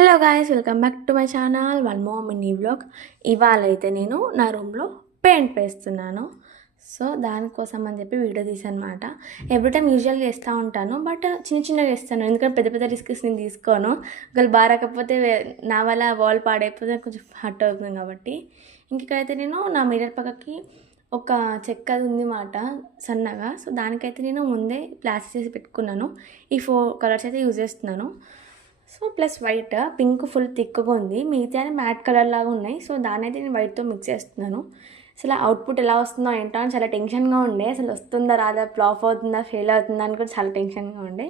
Hello guys, welcome back to my channel. One more mini vlog. ఇవాళ అయితే నేను నా రూమ్లో పెయింట్ వేస్తున్నాను. సో దానికోసం అని చెప్పి వీడియో తీసాను అనమాట. ఎవ్రీ టైం యూజువల్గా వేస్తూ ఉంటాను, బట్ చిన్న చిన్నగా వేస్తాను, ఎందుకంటే పెద్ద పెద్ద రిస్క్స్ నేను తీసుకోను. ఒకవేళ బాగా రాకపోతే నా వల్ల వాల్ పాడైపోతే కొంచెం హర్ట్ అవుతుంది కాబట్టి. ఇంకైతే నేను నా మిర్రర్ పక్కకి ఒక చెక్కది ఉంది మాట సన్నగా. సో దానికైతే నేను ముందే ప్లాస్టర్ చేసి పెట్టుకున్నాను. ఈ 4 కలర్స్ అయితే యూజ్ చేస్తున్నాను. So plus white, pink full థిక్గా ఉంది, మిగతా మ్యాట్ కలర్ లాగా ఉన్నాయి. సో దాన్ని అయితే నేను వైట్తో మిక్స్ చేస్తున్నాను. అసలు అవుట్పుట్ ఎలా వస్తుందో ఏంటో అని చాలా టెన్షన్గా ఉండే. అసలు వస్తుందా రాదా, ఫ్లాప్ అవుతుందా, ఫెయిల్ అవుతుందా అని కూడా చాలా టెన్షన్గా ఉండే.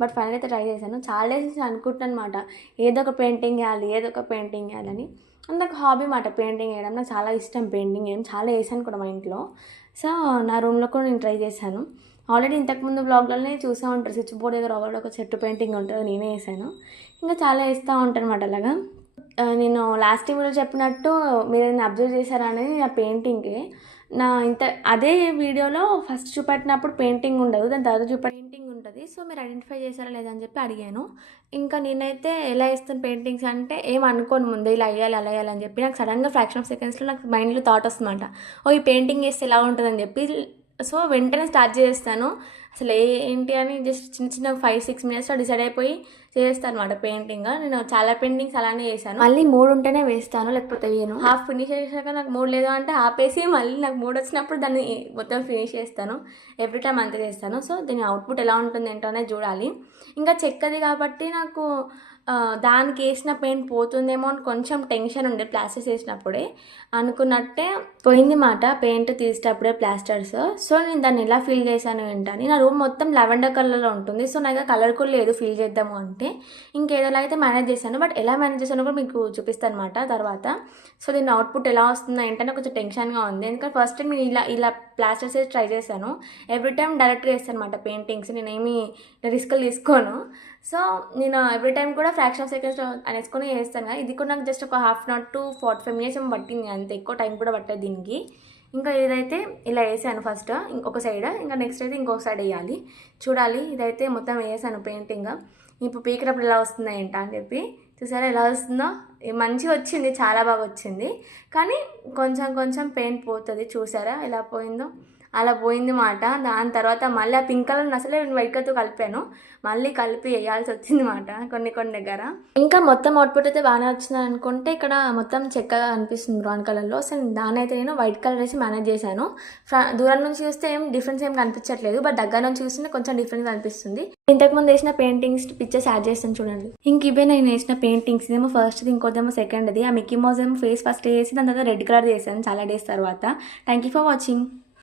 బట్ ఫైనల్ అయితే ట్రై చేశాను. చాలా డేస్ అనుకుంటాను అనమాట, ఏదో ఒక పెయింటింగ్ వేయాలని. అండ్ నాకు హాబీ మాట పెయింటింగ్ వేయడం. నాకు చాలా ఇష్టం పెయింటింగ్ వేయడం, చాలా వేసాను కూడా మా ఇంట్లో. సో నా రూమ్లో కూడా నేను ట్రై చేశాను. ఆల్రెడీ ఇంతకుముందు బ్లాగ్లోనే చూసే ఉంటారు, స్విచ్ బోర్డ్ దగ్గర ఆల్రెడీ ఒక చెట్టు పెయింటింగ్ ఉంటుంది, నేనే వేసాను. ఇంకా చాలా వేస్తూ ఉంటాను అనమాట అలాగా. నేను లాస్ట్ వీడియో చెప్పినట్టు మీరు ఏదైనా అబ్జర్వ్ చేశారా అనేది నా పెయింటింగ్కి. అదే వీడియోలో ఫస్ట్ చూపెట్టినప్పుడు పెయింటింగ్ ఉండదు, దాని తర్వాత పెయింటింగ్ ఉంటుంది. సో మీరు ఐడెంటిఫై చేశారా లేదని చెప్పి అడిగాను. ఇంకా నేనైతే ఎలా వేస్తాను పెయింటింగ్స్ అంటే ఏం అనుకోను ముందు, ఇలా వేయాలి అలా వేయాలని చెప్పి. నాకు సడన్గా ఫ్రాక్షన్ ఆఫ్ సెకండ్స్లో నాకు మైండ్లో థాట్ వస్తుందన్నమాట, ఈ పెయింటింగ్ వేస్తే ఎలా ఉంటుందని చెప్పి. సో వెంటనే స్టార్ట్ చేస్తాను. అసలు ఏంటి అని జస్ట్ చిన్న చిన్న 5-6 మినిట్స్లో డిసైడ్ అయిపోయి చేస్తాను అనమాట పెయింటింగ్. నేను చాలా పెయింటింగ్స్ అలానే చేశాను. మళ్ళీ మూడు ఉంటేనే వేస్తాను, లేకపోతే వేయను. హాఫ్ ఫినిష్ చేసాక నాకు మూడు లేదు అంటే ఆపేసి మళ్ళీ నాకు మూడు వచ్చినప్పుడు దాన్ని మొత్తం ఫినిష్ చేస్తాను. ఎవ్రీ టైం అంతే చేస్తాను. సో దీని అవుట్పుట్ ఎలా ఉంటుంది ఏంటో అనేది చూడాలి. ఇంకా చెక్కది కాబట్టి నాకు దానికి వేసిన పెయింట్ పోతుందేమో అని కొంచెం టెన్షన్ ఉండే ప్లాస్టర్స్ వేసినప్పుడే. అనుకున్నట్టే పోయింది మాట పెయింట్ తీసేటప్పుడే ప్లాస్టర్స్. సో నేను దాన్ని ఎలా ఫీల్ చేశాను ఏంటని. నా రూమ్ మొత్తం లెవెండర్ కలర్లో ఉంటుంది. సో నాకు కలర్ కూడా లేదు ఫీల్ చేద్దాము అంటే. ఇంకేదోలా అయితే మేనేజ్ చేశాను, బట్ ఎలా మేనేజ్ చేశానో కూడా మీకు చూపిస్తాను అనమాట తర్వాత. సో దీని అవుట్పుట్ ఎలా వస్తుందో ఏంటనే కొంచెం టెన్షన్గా ఉంది, ఎందుకంటే ఫస్ట్ టైం నేను ఇలా ప్లాస్టర్స్ వేసి ట్రై చేశాను. ఎవ్రీ టైం డైరెక్ట్గా వేస్తాను అనమాట పెయింటింగ్స్, నేనేమి రిస్క్లు తీసుకోను. సో నేను ఎవ్రీ టైం కూడా ఫ్రాక్షన్ ఆఫ్ సెకండ్స్ అనేసుకొని వేస్తాను కదా. ఇది కూడా నాకు జస్ట్ ఒక 1/2 అవర్ to 45 minutes ఏమో పట్టింది, అంతే, ఎక్కువ టైం కూడా పట్టదు దీనికి. ఇంకా ఇదైతే ఇలా వేసాను ఫస్ట్ ఇంకొక సైడ్, ఇంకా నెక్స్ట్ అయితే ఇంకొక సైడ్ వేయాలి. చూడాలి. ఇదైతే మొత్తం వేసాను పెయింటింగ్. ఇప్పుడు పీకినప్పుడు ఎలా వస్తుందో ఏంటా అని చెప్పి. చూసారా ఎలా వస్తుందో, మంచిగా వచ్చింది, చాలా బాగా వచ్చింది. కానీ కొంచెం కొంచెం పెయింట్ పోతుంది, చూసారా ఎలా పోయిందో. అలా పోయింది మాట. దాని తర్వాత మళ్ళీ ఆ పింక్ కలర్ అసలే వైట్ కలర్తో కలిపాను, మళ్ళీ కలిపి వేయాల్సి వచ్చింది మాట కొన్ని దగ్గర. ఇంకా మొత్తం అవుట్పుట్ అయితే బాగానే వచ్చింది అనుకుంటే ఇక్కడ మొత్తం చెక్కగా అనిపిస్తుంది బ్రౌన్ కలర్లో. అసలు దాని అయితే నేను వైట్ కలర్ వేసి మేనేజ్ చేశాను. దూరం నుంచి చూస్తే డిఫరెన్స్ ఏం కనిపించట్లేదు, బట్ దగ్గర నుంచి చూస్తే కొంచెం డిఫరెన్స్ అనిపిస్తుంది. ఇంతకుముందు వేసిన పెయింటింగ్స్ పిక్చర్స్ యాడ్ చేస్తాను చూడండి. ఇంక ఇవే నేను వేసిన పెయింటింగ్స్, ఇదేమో ఫస్ట్ది, ఇంకోదేమో సెకండ్ది. ఆ మిక్కీ మౌస్ ఏమో ఫేస్ ఫస్ట్ వేసి దాని తర్వాత రెడ్ కలర్ చేశాను చాలా డేస్ తర్వాత. Thank you for watching.